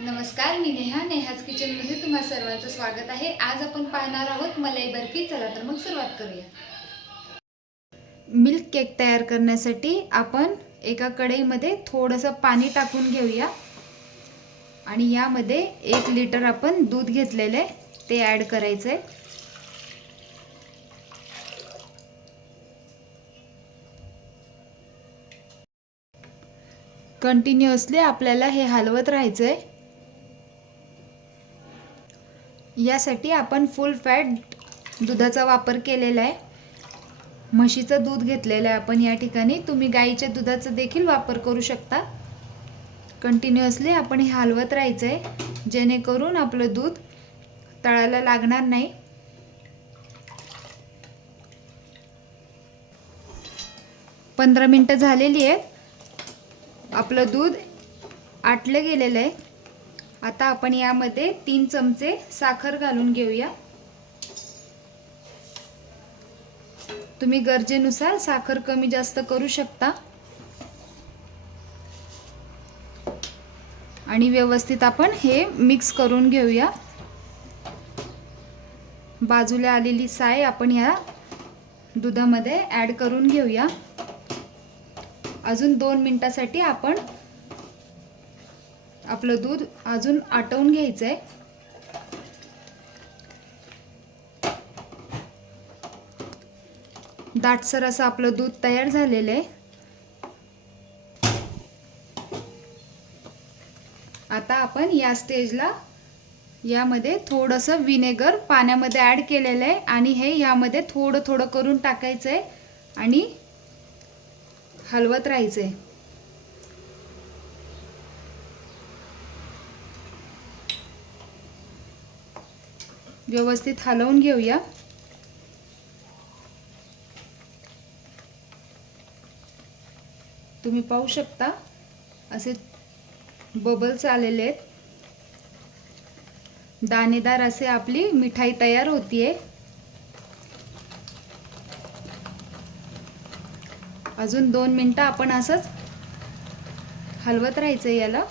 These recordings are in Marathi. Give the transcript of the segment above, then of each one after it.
नमस्कार मी नेहा. नेहाज किचनमध्ये तुम्हा सर्वांचं स्वागत आहे. आज आपण पाहणार आहोत मलाई बर्फी. चला तर मग सुरुवात करूया. मिल्क केक तयार करण्यासाठी आपण एका कढईमध्ये थोडंसं पाणी टाकून घेऊया. आणि यामध्ये एक लिटर आपण दूध घेतलेलं आहे. ते ॲड करायचं आहे. कंटिन्युअसली आपल्याला हे हलवत राहायचं आहे. यासाठी आपण फुल फॅट दुधाचा वापर केलेला आहे. म्हशीचं दूध घेतलेलं आहे आपण या ठिकाणी. तुम्ही गाईच्या दुधाचा देखील वापर करू शकता. कंटिन्युअसली आपण हे हलवत राहायचं आहे जेणेकरून आपलं दूध तळायला लागणार नाही. पंधरा मिनटं झालेली आहेत. आपलं दूध आटलं गेलेलं आहे. आता आपण यामध्ये तीन चमचे साखर घालून घेऊया. तुम्ही गरजेनुसार साखर कमी जास्त करू शकता. आणि व्यवस्थित आपण हे मिक्स करून घेऊया. बाजूला आलेली साय आपण या दुधामध्ये ॲड करून घेऊया. अजून दोन मिनटासाठी आपण आपलं दूध अजून आटवून घ्यायचं आहे दाटसर असं आपलं दूध तयार झालेलं आहे. आता आपण या स्टेजला यामध्ये थोडंसं विनेगर पाण्यामध्ये ॲड केलेलं आहे आणि हे यामध्ये थोडं थोडं करून टाकायचं आहे आणि हलवत राहायचं आहे व्यवस्थित हलवून घेऊया. तुम्ही पाहू शकता असे बबल्स आलेले आहेत. दाणेदार असे आपली मिठाई तयार होतीये. अजून दोन मिनटं आपण असंच हलवत राहायचं याला.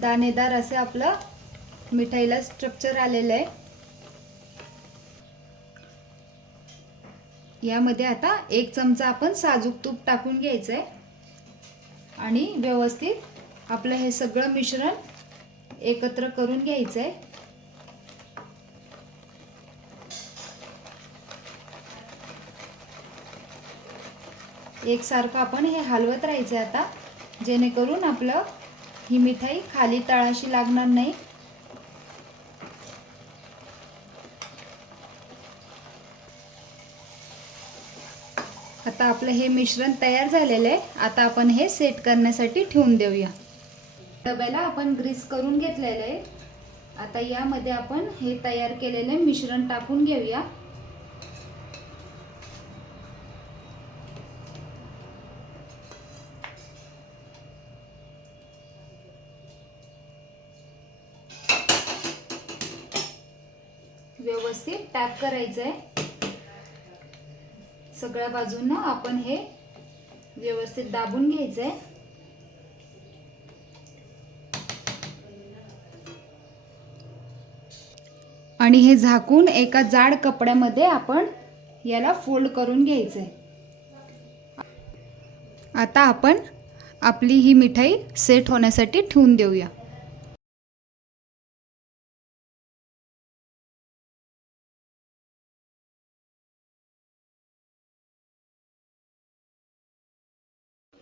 दाणेदार असे आपलं मिठाईला स्ट्रक्चर आलेलं आहे. यामध्ये आता एक चमचा आपण साजूक तूप टाकून घ्यायचं आहे आणि व्यवस्थित आपलं हे सगळं मिश्रण एकत्र करून घ्यायचं आहे एकसारखं आपण हे हलवत राहायचं आहे आता जेणेकरून आपलं ही मिठाई खाली तळाशी लागणार नाही. आता आपलं हे मिश्रण तयार झालेलं आहे. आता आपण हे सेट करण्यासाठी ठेवून देऊया. डब्याला आपण ग्रीस करून घेतलेलं आहे. आता यामध्ये आपण हे तयार केलेले मिश्रण टाकून घेऊया. व्यवस्थित टॅप करायचं आहे सगळ्या बाजूंना आपण हे व्यवस्थित दाबून घ्यायचं आहे आणि हे झाकून एका जाड कपड्यामध्ये आपण याला फोल्ड करून घ्यायचं आहे आता आपण आपली ही मिठाई सेट होण्यासाठी ठेवून देऊया.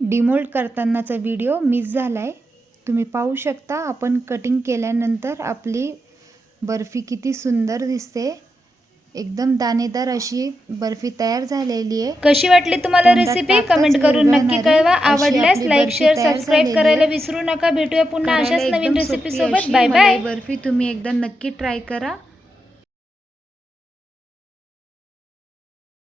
डिमोल्ड करतानाचा व्हिडिओ मिस झाला आहे तुम्ही पाहू शकता आपण कटिंग केल्यानंतर आपली बर्फी किती सुंदर दिसते. एकदम दाणेदार अशी बर्फी तयार झालेली आहे. कशी वाटली तुम्हाला रेसिपी कमेंट करून नक्की कळवा. आवडल्यास लाईक शेअर सबस्क्राईब करायला. विसरू नका. भेटूया पुन्हा अशाच नवीन रेसिपी सोपी सोबत. बाय बाय बर्फी तुम्ही एकदा नक्की ट्राय करा.